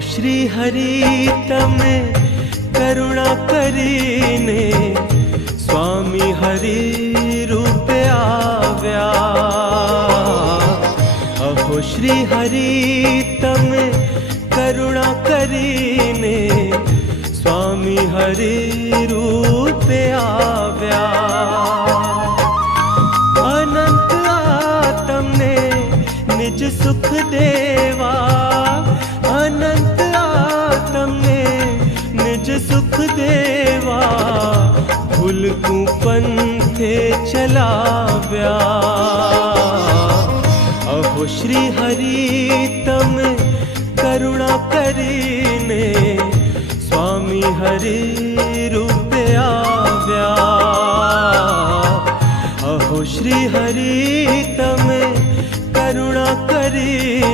श्री हरि तमे करुणा करीने स्वामी हरि रूप आव्या। अहो श्री हरि तमे करुणा करीने स्वामी हरि रूप आव्या। अनंत आतमने निज सुख देवा, अनंत आतमने निज सुख देवा। भूलकू पंथे चलाव्या। अहो श्री हरि तमे करुणा करीने स्वामी हरि रूप आव्या। अहो श्री हरि तमे करुणा करीने